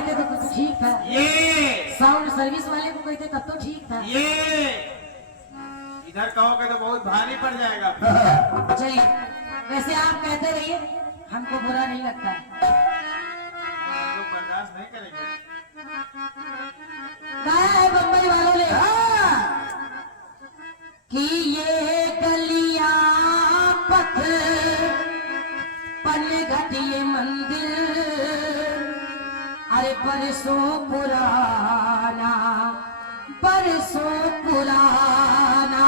कहते तो ठीक था, ये साउंड सर्विस वाले को कहते तब तो ठीक था। ये इधर कहोगे तो बहुत भारी पड़ जाएगा। चलिए वैसे आप कहते रहिए, हमको बुरा नहीं लगता। लोग बर्दाश्त नहीं करेंगे। गाया है बम्बई वालों ने कि ये गलियां पथ पनघट ये मंदिर, अरे बरसों पुराना, बरसों पुराना।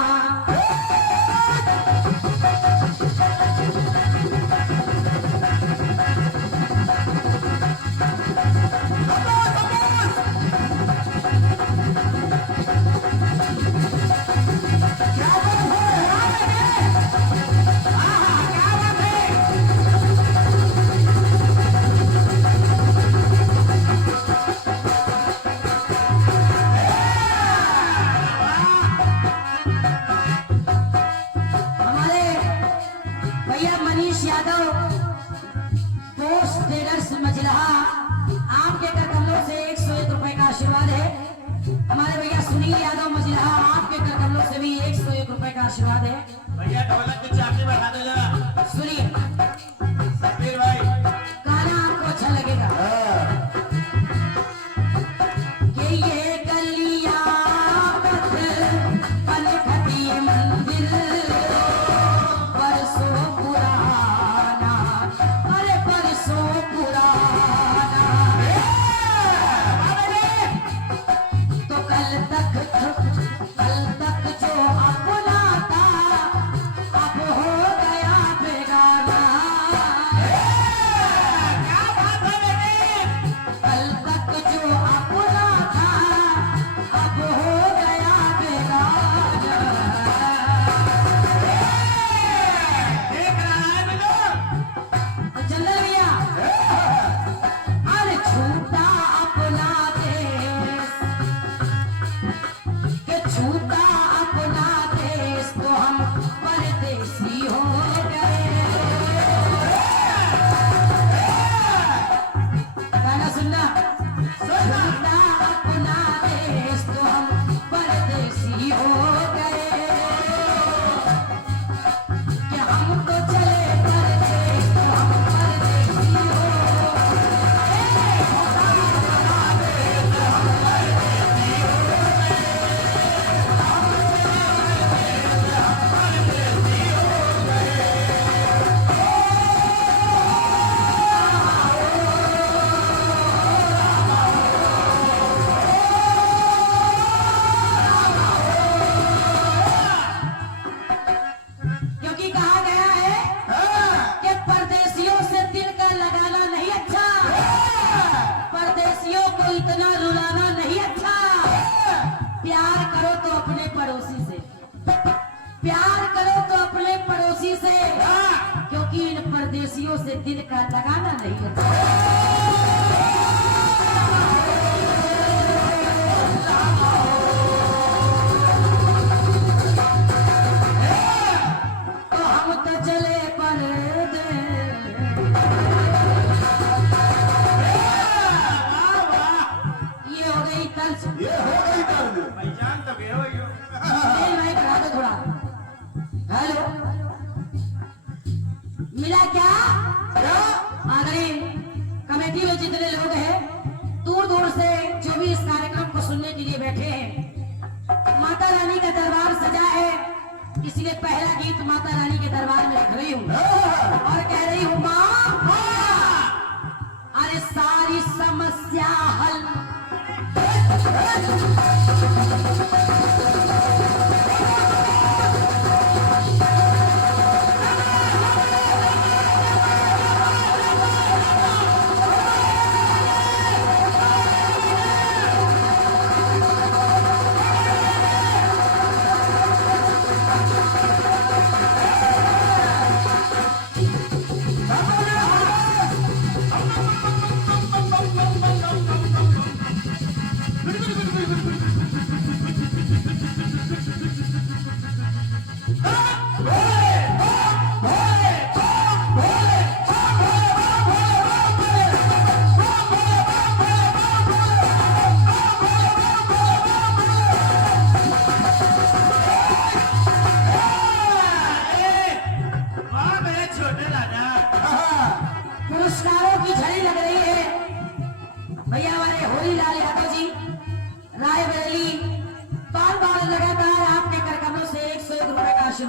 आशीर्वाद है। भैया ढोलक की चाबी बढ़ा दो जरा। सुनिए सफीर भाई, गाना आपको अच्छा लगेगा कि ये गलियां पथ पनघट ये मंदिर, बरसों पुराना, अरे बरसों पुराना। तो कल तक जो अपना परदेसियों से दिल का लगाना नहीं है। तो हम तो चले ये हो गई तर्ज, पहचान तो गए हो यो। मैं करा दो थोड़ा। हेलो मिला क्या? आदरणीय कमेटी में जितने लोग हैं, दूर दूर से जो भी इस कार्यक्रम को सुनने के लिए बैठे हैं, माता रानी का दरबार सजा है, इसलिए पहला गीत माता रानी के दरबार में रख रही हूँ और कह रही हूँ माँ, अरे सारी समस्या हल।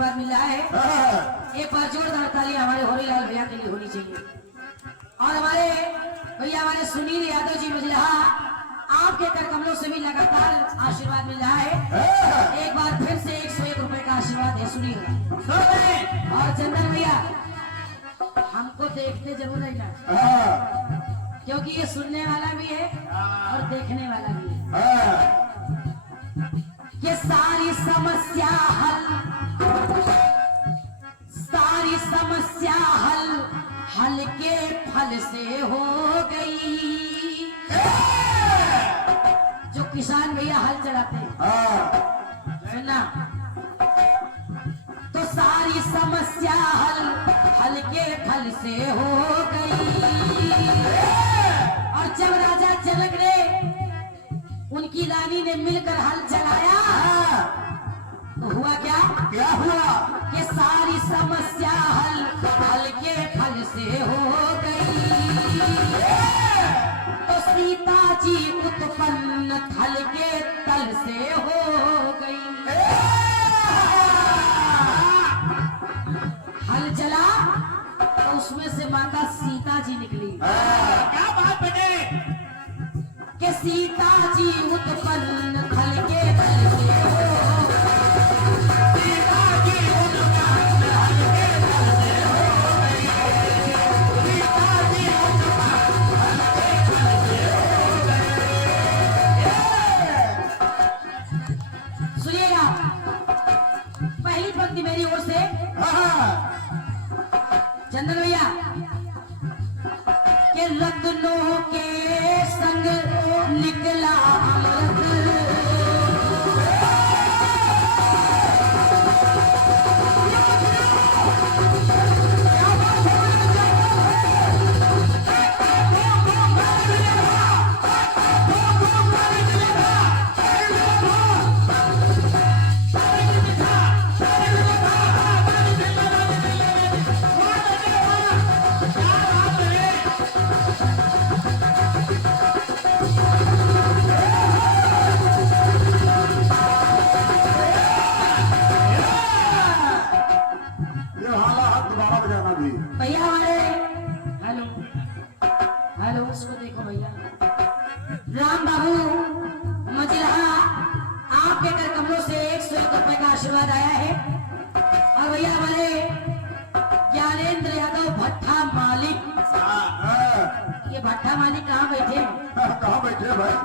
आशीर्वाद मिल रहा है। एक बार जोरदार ताली हमारे होरीलाल भैया के लिए होनी चाहिए। और हमारे भैया हमारे सुनील यादव जी मजलहा, आपके कर कमलों से भी लगातार आशीर्वाद मिल रहा है। एक बार फिर से 101 रुपए का आशीर्वाद है सुनील। और चंदन भैया हमको देखते जरूर है ना, क्योंकि ये सुनने वाला भी है और देखने वाला भी है। ये सारी समस्या हल के फल से हो गई। जो किसान भैया हल चलाते हैं सुनना, तो सारी समस्या हल के फल से हो गई। और जब राजा जनक ने उनकी रानी ने मिलकर हल चलाया तो हुआ क्या? क्या हुआ? कि सारी समस्या हल के फल से हो गई। तो सीता जी उत्पन्न थल के तल से हो गई। हल चला तो उसमें से माता सीता जी निकली। क्या बात बने? कि सीता जी उत्पन्न थल के तल से हो गई। सीता जी उत्पन्न थल के तल से हो गई। सीता जी उत्पन्न थल के तल से हो गई। सुनिएगा पहली पंक्ति मेरी ओर से। चंदन भैया के रत्नों के संग निकला अमृत। भैया हमारे हेलो हेलो उसको देखो भैया राम बाबू मजलहा, आपके कर कमलों से 101 रुपए का आशीर्वाद आया है। और भैया हमारे ज्ञानेंद्र यादव भट्टा मालिक, ये भट्टा मालिक कहाँ बैठे हैं? कहाँ बैठे भाई?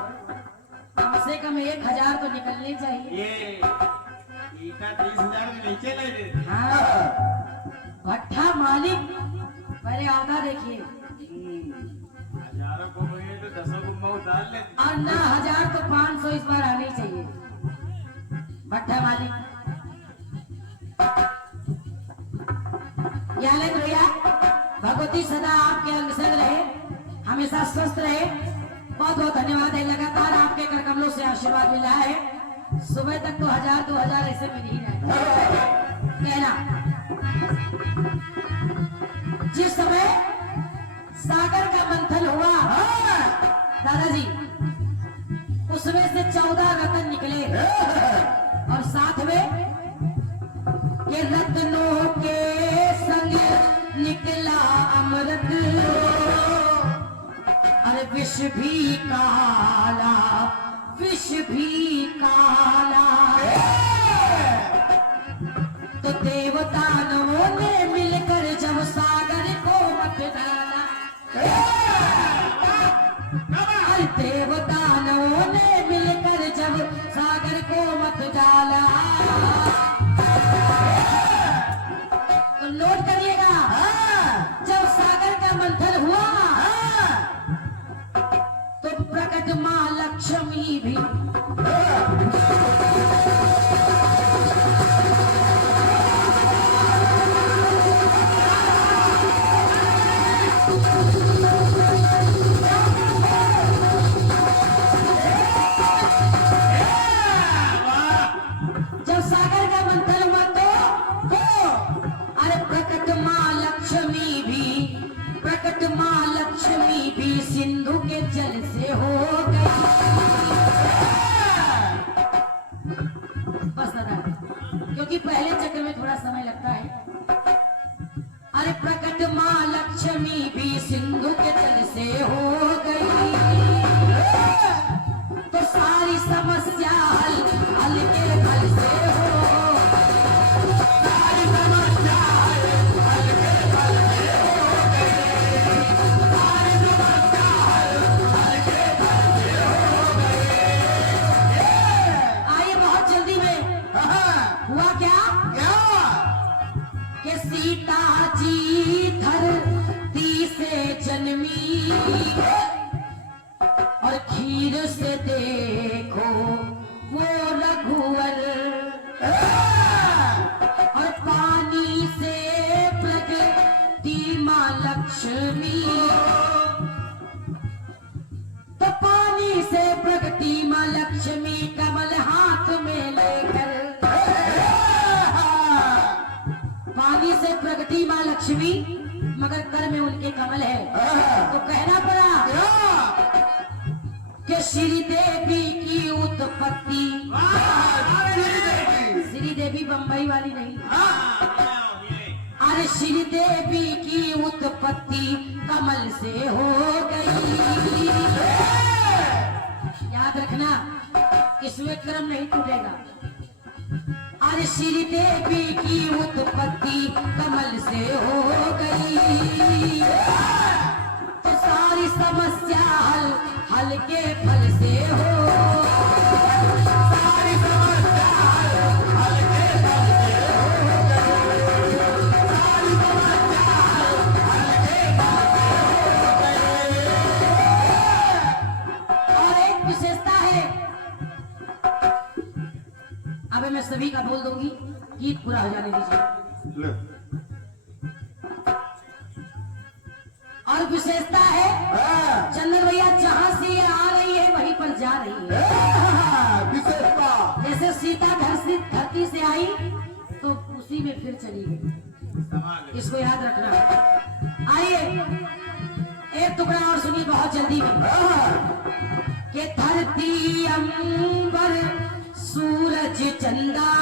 कम से कम 1000 तो निकलने चाहिए। ये ईटा 30,000 के नीचे ले ले। हाँ भट्टा मालिक पहले औदा देखिए। हजारों को मिले तो 10 को उतार ले। और ना 1000 तो 500 इस बार आने चाहिए। भट्टा मालिक ज्ञानेंद्र भैया, भगवती सदा आपके अंग संग रहे, हमेशा स्वस्थ रहे। बहुत बहुत धन्यवाद है। लगातार आपके कर कमलों से आशीर्वाद मिला है। सुबह तक तो 1000-2000 ऐसे मिल ही रहे। कहना जिस समय सागर का मंथन हुआ दादाजी, उसमें से 14 रत्न निकले और साथ में ये रत्नों के संग निकला अमृत। अरे विष भी काला, विष भी काला। तो देवतानवों ने मिलकर जब सागर को मत डाला, देवतानवों ने मिलकर जब सागर को मत डाला। तो नोट करिएगा, जब सागर का मंथन हुआ तो प्रकट मां लक्ष्मी भी सिंधु के जल से हो गई। धीर से देखो वो रघुवर, और पानी से प्रगति माँ लक्ष्मी, तो पानी से प्रगति माँ लक्ष्मी कमल हाथ में लेकर, पानी से प्रगति माँ लक्ष्मी मगर कर में उनके कमल है। तो कहना पड़ा कि श्री देवी की उत्पत्ति, श्री देवी बंबई वाली नहीं, अरे श्री देवी की उत्पत्ति कमल से हो गई। याद रखना, इसमें क्रम नहीं टूटेगा। अरे श्री देवी की उत्पत्ति कमल से हो गई, तो सारी समस्या हल के फल से हो, सारी समस्या हल के फल से हो गई, सारी समस्या हल के फल से हो गई। और एक विशेषता है, अबे मैं सभी का बोल दूंगी, गीत पूरा हो जाने दीजिए। ले। और विशेषता है चंदन भैया, जहां से ये आ रही है वहीं पर जा रही है। विशेषता जैसे सीता धरती से आई तो उसी में फिर चली गई, इसको याद रखना। आइए एक टुकड़ा और सुनिए बहुत जल्दी में, कि धरती अंबर सूरज चंदा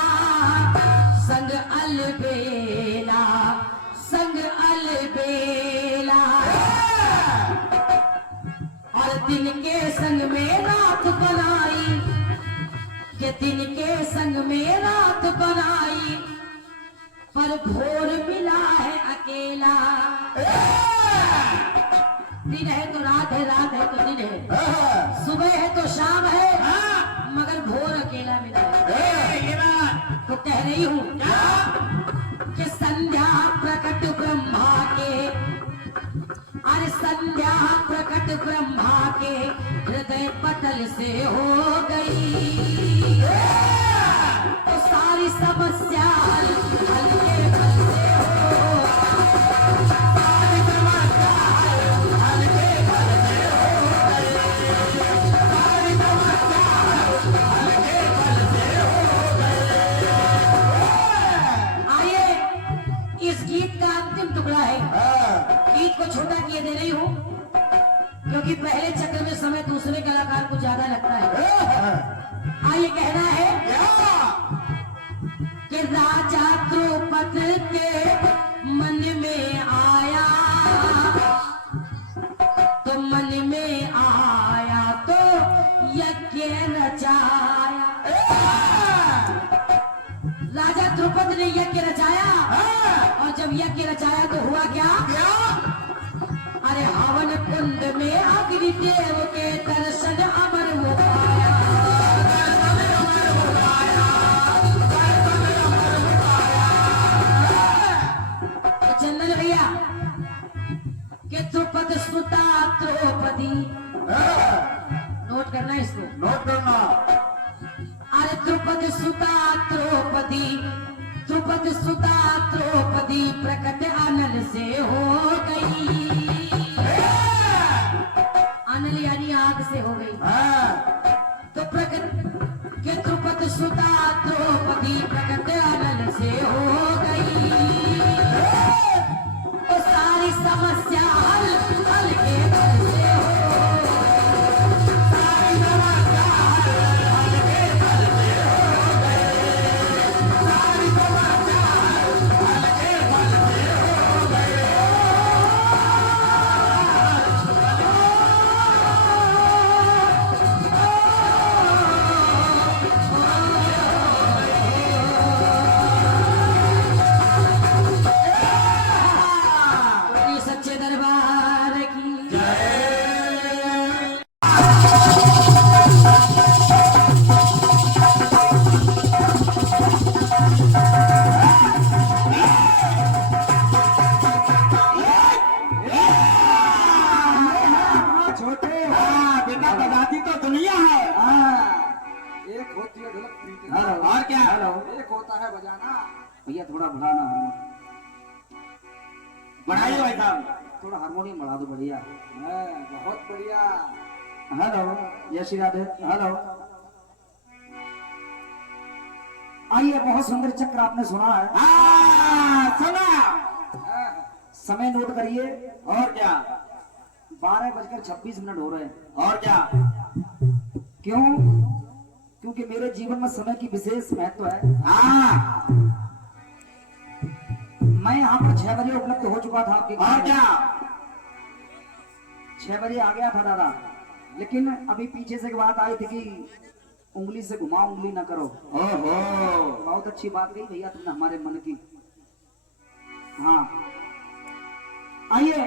संग अलबेला, संग अलबेला, और दिन के संग में रात बनाई, कि दिन के संग में रात बनाई, पर भोर मिला है अकेला। दिन है तो रात है, रात है तो दिन है, सुबह है तो शाम है, मगर भोर अकेला मिला है। तो कह रही हूँ कि संध्या प्रकट ब्रह्मा के, अरे संध्या प्रकट ब्रह्मा के हृदय पटल से हो गई, तो सारी समस्या हल के फल से हो, सारी समस्या हल के फल से हो गई, सारी समस्या हल के फल से हो गई। आइए इस गीत का अंतिम टुकड़ा है, गीत को छोटा किए दे रही हूँ क्योंकि पहले चक्र में समय दूसरे कलाकार को ज्यादा लगता है। आइए कहना है कि राजा द्रौपदी के मन में आया, तो मन में आया तो यज्ञ रचाया, राजा द्रौपदी ने यज्ञ रचाया, और जब यज्ञ रचाया तो हुआ क्या? अरे हवन कुंड में अग्निदेव के दर्शन अमर हो पाया, तो चंदन भैया के द्रौपदी सुता द्रौपदी, नोट करना इसको, नोट करना। अरे द्रौपदी सुता द्रौपदी, द्रौपदी सुता द्रौपदी प्रकट अनल से हो गई, अनल यानी आग से हो गई, तो प्रकट के द्रौपदी सुता द्रौपदी प्रकट अनल से हो गई, तो सारी समस्या हल के फल से हो, सारी समस्या हल के फल से हो गई, सारी समस्या हल के फल से हो गई। दुनिया है। एक होती है ढोलक पीटना, हेलो और क्या? हेलो एक होता है बजाना। भैया थोड़ा बढ़ाना हारमोनियम, बढ़ाइए भाई साहब। थोड़ा हारमोनियम बढ़ा दो बढ़िया। बहुत बढ़िया। हेलो जय श्री राधे। हेलो आइए, बहुत सुंदर चक्र आपने सुना है। सुना। समय नोट करिए, और क्या? 12:26 हो रहे हैं। और क्या? क्यों? क्योंकि मेरे जीवन में समय की विशेष महत्व है। मैं यहाँ पर 6 बजे उपलब्ध हो चुका था आपके और क्या? 6 बजे आ गया था दादा, लेकिन अभी पीछे से एक बात आई थी कि उंगली से घुमा उंगली ना करो। ओहो, बहुत अच्छी बात कही भैया तुमने हमारे मन की। हाँ आइए,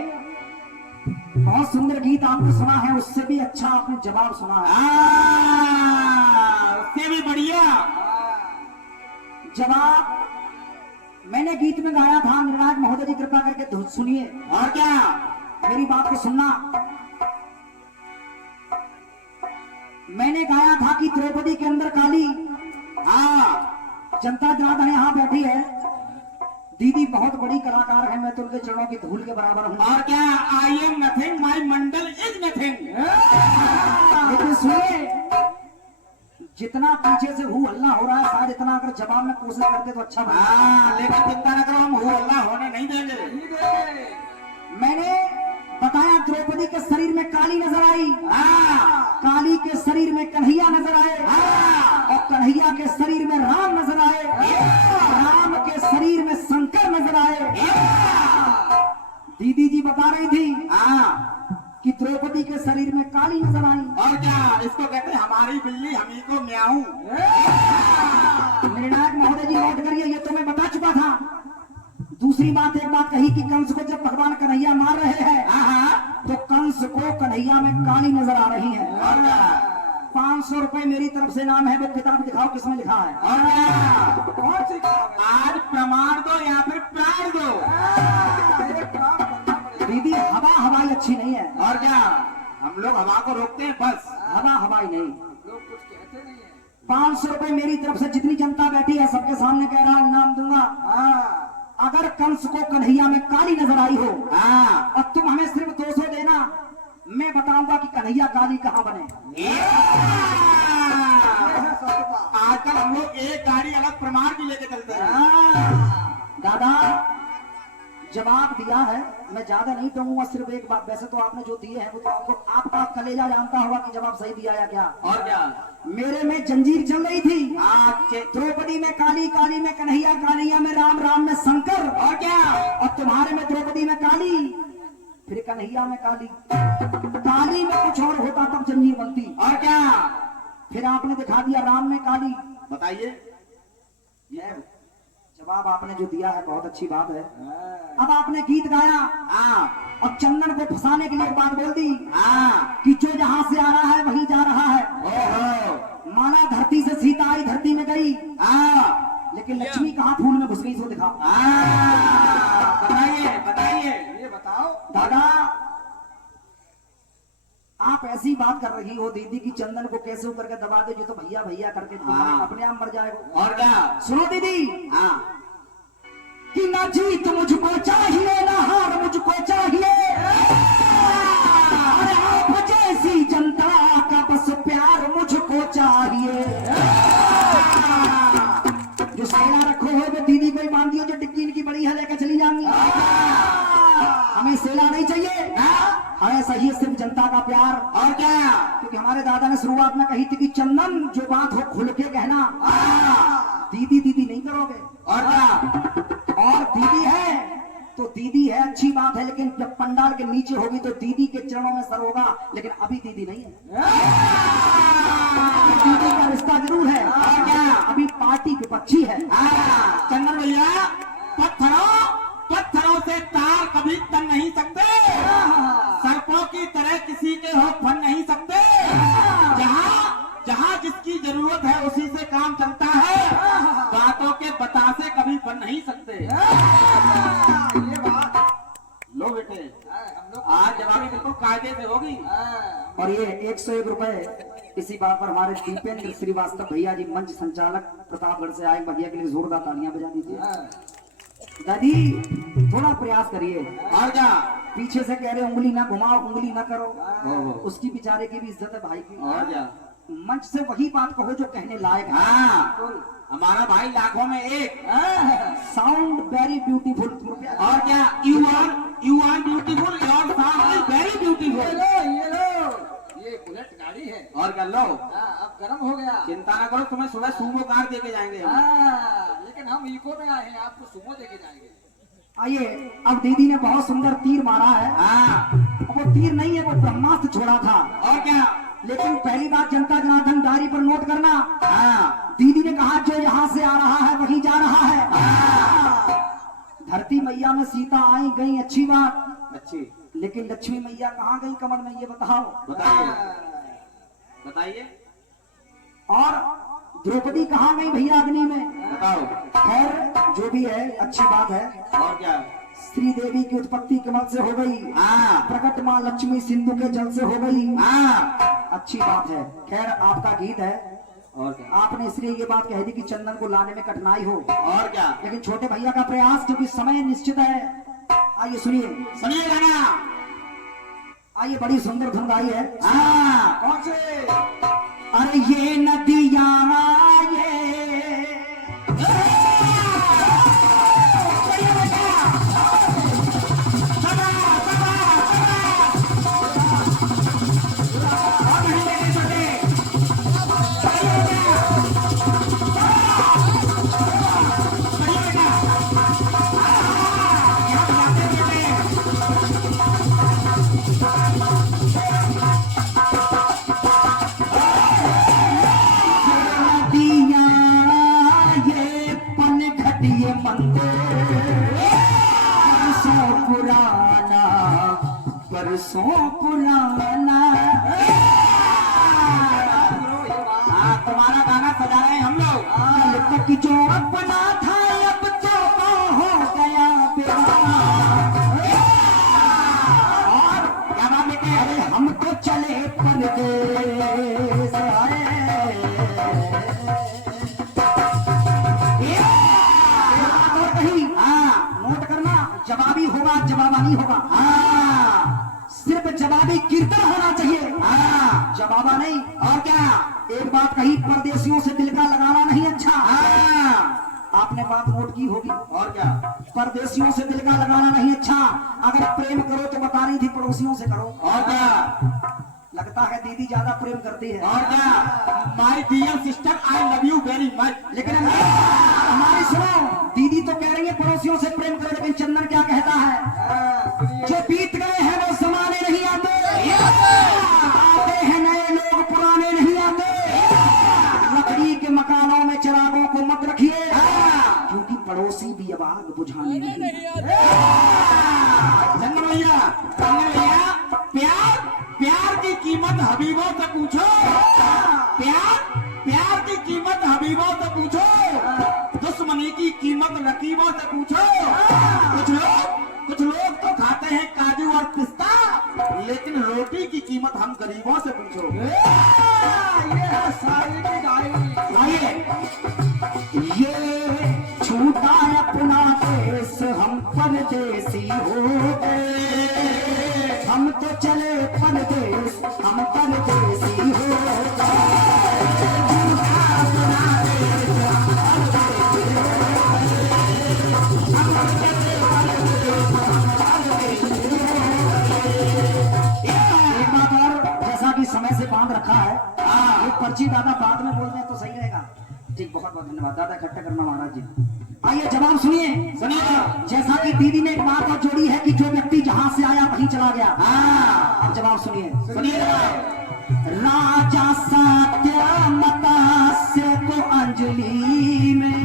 बहुत सुंदर गीत आपने सुना है, उससे भी अच्छा आपने जवाब सुना है। उससे भी बढ़िया जवाब मैंने गीत में गाया था। निर्णायक महोदय जी कृपा करके सुनिए। और क्या? मेरी बात को सुनना। मैंने गाया था कि द्रौपदी के अंदर काली। जनता जनार्दन यहाँ बैठी है, दीदी बहुत बड़ी कलाकार है, मैं तो उनके चरणों की धूल के बराबर हूँ। और क्या? I am nothing, my Mandal is nothing. लेकिन सुनिए, जितना पीछे से हु हल्ला हो रहा है, शायद इतना अगर जवाब में कोशिश करते तो अच्छा बना। लेकिन चिंता न करो, हम हो अल्लाह होने नहीं देंगे। मैंने बताया द्रौपदी के शरीर में काली नजर आई, काली के शरीर में कन्हैया नजर आए, और कन्हैया के शरीर में राम नजर आए, राम के शरीर में शंकर नजर आए। दीदी जी बता रही थी कि द्रौपदी के शरीर में काली नजर आई। और क्या? इसको कहते हैं हमारी बिल्ली हमी को म्याऊं। निर्णायक महोदय जी नोट करिए, ये तो मैं बता चुका था। दूसरी बात, एक बात कही कि कंस को जब भगवान कन्हैया मार रहे हैं तो कंस को कन्हैया में काली नजर आ रही है। और क्या? 500 रुपए मेरी तरफ से नाम है, वो किताब दिखाओ किसमें लिखा है। और क्या? कौन सी किताब है? आज प्रमाण दो या फिर प्राण दो। एक काम करना पड़ेगा। दीदी हवाई अच्छी नहीं है। और क्या? हम लोग हवा को रोकते हैं बस। हवाई नहीं। लोग कुछ कहते नहीं है। 500 रुपए मेरी तरफ से जितनी जनता बैठी है सबके सामने कह रहा हूं, इनाम दूंगा। अगर कंस को कन्हैया में काली नजर आई हो और तुम हमें सिर्फ 200 देना, मैं बताऊंगा कि कन्हैया काली कहाँ बने। आजकल हम लोग एक गाड़ी अलग प्रमाण की लेके चलते हैं। दादा जवाब दिया है, मैं ज्यादा नहीं कहूंगा, सिर्फ एक बात। वैसे तो आपने जो दिए हैं वो तो आपको आपका कलेजा जानता होगा कि जवाब सही दिया या क्या। और क्या? मेरे में जंजीर चल रही थी। आज द्रौपदी में काली, काली में कन्हैया, कन्हैया में राम, राम में शंकर। और क्या? और तुम्हारे में द्रौपदी में काली, फिर कन्हैया में काली। काली में कुछ और होता तब जंजीर बनती। और क्या? फिर आपने दिखा दिया राम में काली। बताइए। ये जवाब आपने जो दिया है बहुत अच्छी बात है। अब आपने गीत गाया और चंदन को फंसाने के लिए एक बात बोल दी कि जो जहां से आ रहा है वहीं जा रहा है। माना धरती से सीता आई, धरती में गई, लेकिन लक्ष्मी कहाँ फूल में घुस गई, सो दिखाओ। बताइए बताइए। ये बताओ दादा आप ऐसी बात कर रही हो दीदी की चंदन को कैसे ऊपर के दबा दे, जो तो भैया भैया करके अपने आप मर जाएगा। और क्या? सुनो दीदी कि ना जीत मुझको चाहिए, ना हार मुझको चाहिए, अरे आप जैसी जनता का बस प्यार मुझको चाहिए। जो सेना रखो हो वो दीदी को ही मान दियो, जो टिक्की इनकी बड़ी है लेकर चली जाएंगी। हमें सेना नहीं चाहिए, हमें चाहिए सिर्फ जनता का प्यार। और क्या? क्योंकि हमारे दादा ने शुरुआत में कही थी कि चंदन जो बात हो खुल के कहना, दीदी दीदी नहीं करोगे। और क्या? और दीदी है तो दीदी है, अच्छी बात है, लेकिन जब पंडाल के नीचे होगी तो दीदी के चरणों में सर होगा, लेकिन अभी दीदी नहीं है। दीदी का रिश्ता जरूर है, और क्या? अभी पार्टी विपक्षी है। चंदन भैया, पत्थरों से तार कभी तन नहीं सकते, सर्पों की तरह किसी के हो बन नहीं सकते। जहाँ जिसकी जरूरत है उसी से काम चलता है, बातों के बतासे कभी बन नहीं सकते। ये बात लो बेटे, हम लोग आज जवाबी बिल्कुल कायदे से होगी। हम और ये 101 रुपए इसी बात पर हमारे दीपेंद्र श्रीवास्तव भैया जी मंच संचालक प्रतापगढ़ से आए भैया के लिए जोरदार तालियां बजा दीजिए। हाँ, दादी थोड़ा प्रयास करिए। और क्या पीछे से कह रहे उंगली ना घुमाओ, उंगली ना करो, ओहो। उसकी बेचारे की भी इज्जत है भाई की। और क्या मंच से वही बात कहो जो कहने लायक है। हाँ हमारा भाई लाखों में एक। Sound very beautiful. और क्या you are beautiful, your sound is very ये ब्यूटीफुल। लो ये लो, ये बुलेट गाड़ी है। और क्या लो, हाँ, अब गर्म हो गया। चिंता ना करो, तुम्हें सुबह सूमो कार दे के जाएंगे हम। हाँ, लेकिन हम इको में आए हैं, आपको सुमो देके जाएंगे। आइए, अब दीदी ने बहुत सुंदर तीर मारा है। हाँ वो तीर नहीं है, वो ब्रह्मास्त्र छोड़ा था। और क्या लेकिन पहली बात जनता जनार्दन डायरी पर नोट करना, हाँ दीदी ने कहा जो यहाँ से आ रहा है वही जा रहा है। धरती मैया में सीता आई गई, अच्छी बात, अच्छी लेकिन लक्ष्मी मैया कहाँ गई कमल में, ये बताओ। बताइए बताइए और द्रौपदी कहाँ गई भैया अग्नि में। बताओ। खैर जो भी है अच्छी बात है। और क्या श्री देवी की उत्पत्ति कमल से हो गई, हाँ प्रकट माँ लक्ष्मी सिंधु के जल से हो गई। हाँ अच्छी बात है। खैर आपका गीत है, और क्या आपने इसलिए ये बात कह दी कि चंदन को लाने में कठिनाई हो, और क्या लेकिन छोटे भैया का प्रयास, क्योंकि समय निश्चित है। आइए सुनिए, सुनिए गाना। आइए बड़ी सुंदर धुन गाई है। हाँ कौन से? अरे ये नदियाँ ये ये मंदिर बरसों पुराना, बरसों पुराना। हाँ तुम्हारा गाना सजा रहे हैं हम लोग। कल तक जो अपना था अब तो हो गया बेगाना। और क्या बात बेटे? अरे हम तो चले परदेस आए। नोट करना, जवाबी होगा जवाबा नहीं होगा। सिर्फ जवाबी कीर्तन होना चाहिए, जवाबा नहीं। और क्या, एक बात कही, परदेशियों से दिल का लगाना नहीं अच्छा। आपने बात नोट की होगी। और क्या परदेशियों से दिल का लगाना नहीं अच्छा। अगर प्रेम करो तो बता रही थी पड़ोसियों से करो। और क्या लगता है दीदी ज्यादा प्रेम करती है। और क्या my dear sister I love you very much. लेकिन हमारी सुनो, दीदी तो कह रही है पड़ोसियों से प्रेम करो, लेकिन चंदन क्या कहता है? हाँ, सुनिए। जो बीत गए हैं वो जमाने नहीं आते, आते हैं नए लोग पुराने नहीं आते। लकड़ी के मकानों में चिरागों को मत रखिए, क्योंकि पड़ोसी भी अब आग बुझाने नहीं आते। चंदन भैया प्यार प्यार की कीमत हबीबों से पूछो। प्यार की कीमत हबीबों से पूछो, दुश्मनी की कीमत रकीबों से पूछो। कुछ लोग तो खाते हैं काजू और पिस्ता, लेकिन रोटी की कीमत हम गरीबों से पूछो। ये है शायरी की गाड़ी। आइए, ये छूटा अपना देश, हम परदेसी हो गए। हम तो चले परदेश, हम परदेसी हो गए। छूटा अपना देश, हम परदेसी हो गए। हम चले परदेश, हम परदेसी हो गए। एक बात और, जैसा कि समय से बांध रखा है, एक पर्ची दादा बाद में बोल दें तो सही रहेगा। ठीक, बहुत बहुत धन्यवाद दादा, इकट्ठा करना महाराज जी। आइए जवाब सुनिए। जैसा कि दीदी ने एक बात और जोड़ी है कि जो व्यक्ति जहां से आया वहीं चला गया। अब जवाब सुनिए। राजा सत्यमता से को अंजलि में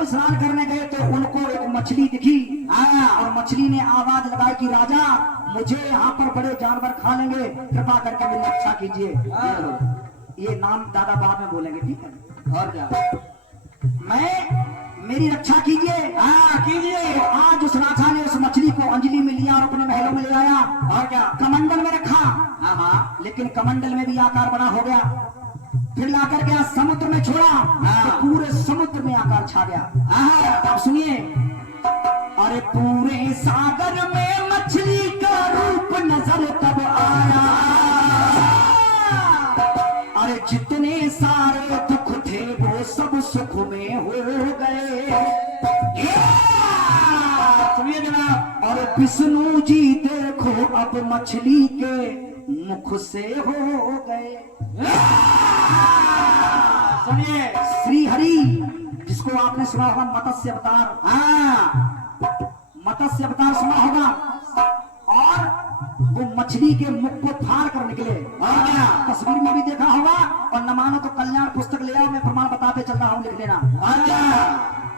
जब स्नान करने गए तो उनको एक मछली दिखी। और मछली ने आवाज लगाई कि राजा, मुझे यहाँ पर बड़े जानवर खा लेंगे, कृपा करके मेरी रक्षा कीजिए। ये नाम दादा बाद में बोलेंगे, ठीक है? और क्या? मेरी रक्षा कीजिए। कीजिए। आज उस राजा ने उस मछली को अंजलि में लिया और अपने महलों में ले आया। और क्या? कमंडल में रखा। लेकिन कमंडल में भी आकार बड़ा हो गया। फिर लाकर के समुद्र में छोड़ा तो पूरे समुद्र में आकार छा गया। अब सुनिए, अरे पूरे सागर में मछली का रूप नजर तब आया। अरे जितने सारे दुख थे वो सब सुख में हो गए। सुनिए जनाब। और विष्णु जी देखो अब मछली के मुख से हो गए। सुनिए। श्री हरि, जिसको आपने सुना होगा मत्स्य अवतार। मत्स्य अवतार सुना होगा। और वो मछली के मुख को फाड़ कर निकले। और क्या? तस्वीर में भी देखा होगा। और न मानो तो कल्याण पुस्तक ले आओ, मैं प्रमाण बताते चल रहा हूँ, लिख लेना। और क्या?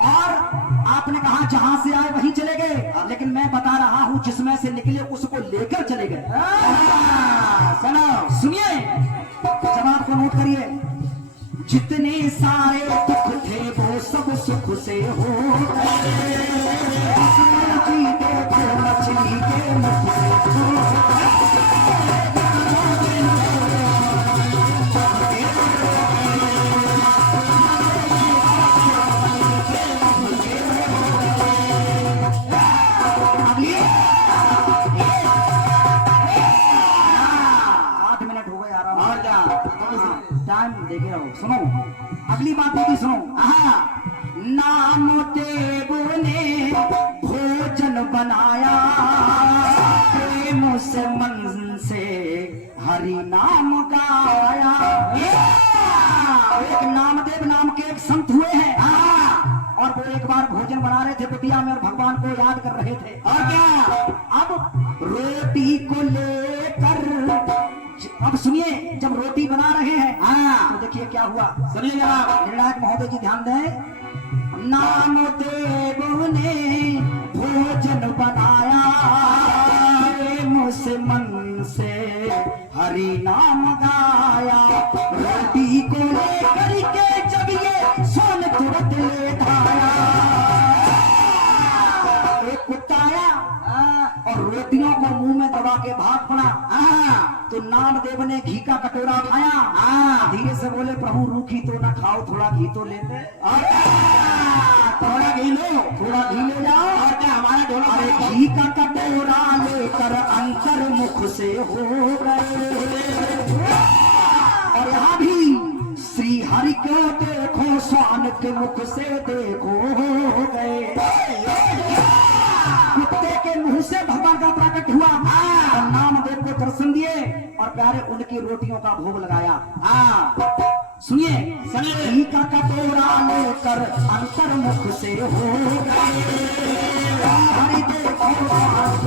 और आपने कहा जहां से आए वहीं चले गए, लेकिन मैं बता रहा हूं जिसमें से निकले उसको लेकर चले गए। सुनो, सुनिए, जवाब को नोट करिए। जितने सारे दुख थे वो सब सुख से हो गए। जी देखो मछली के मुख से हो टाइम देखे रहो। सुनो अगली बात भी सुनो। नाम देव ने भोजन बनाया, प्रेम से मन से हरि नाम गाया। एक नामदेव नाम के एक संत हुए हैं। और वो एक बार भोजन बना रहे थे कुटिया में और भगवान को याद कर रहे थे। और क्या? अब रोटी को लेकर, अब सुनिए, जब रोटी बना रहे हैं तो देखिए क्या हुआ। सुनिए जनाब। निर्णायक महोदय जी ध्यान दें। नामदेव ने भोजन बनाया, प्रेम से मन से हरि नाम गाया। रोटी को लेकर के जब ये सोन तुरंत ले धाया। एक कुत्ता आया और रोटियों को मुंह में दबा के भाग पड़ा। तो नामदेव ने घी का कटोरा उठाया। धीरे से बोले, प्रभु रूखी तो ना खाओ, थोड़ा घी तो लेते। थोड़ा घी लो, थोड़ा घी ले जाओ। और क्या? हमारा ढोला। अरे घी का कटोरा लेकर अंतर मुख से हो गए। और यहाँ भी श्री हरि को देखो, स्वान के मुख से देखो हो गए। कुत्ते के मुंह से भगवान का प्रकट हुआ। और नामदेव को दर्शन दिए और प्यारे उनकी रोटियों का भोग लगाया। सुनिए, घी का कटोरा लेकर अंतर मुख से हो गए। हरि देखो, स्वान के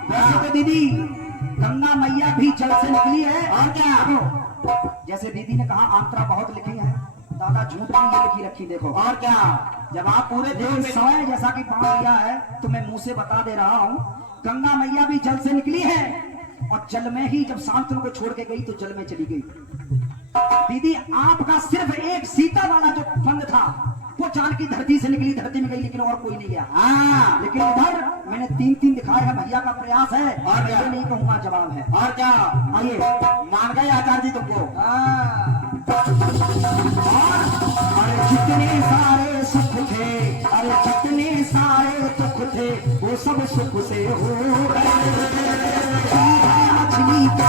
मुख से दीदी गंगा मैया भी जल से निकली है। और क्या? जैसे दीदी ने कहा आंतरा बहुत लिखी है, दादा झूठ नहीं ये लिखी रखी। देखो और क्या? जब आप पूरे देश में समय जैसा कि बांध लिया है तो मैं मुंह से बता दे रहा हूँ। गंगा मैया भी जल से निकली है और जल में ही जब शांतनु को छोड़ के गई तो जल में चली गई। दीदी आपका सिर्फ एक सीता वाला जो बंद था वो चांद की धरती से निकली, धरती में गई, लेकिन और कोई नहीं गया। लेकिन इधर मैंने 3 दिखाए हैं। भैया का प्रयास है और मैं नहीं कहूंगा जवाब है। और क्या? आइए, मान गए आचार्य जी तुमको। अरे जितने सारे सुख थे, अरे जितने सारे दुख थे वो सब सुख से हो गए। मछली के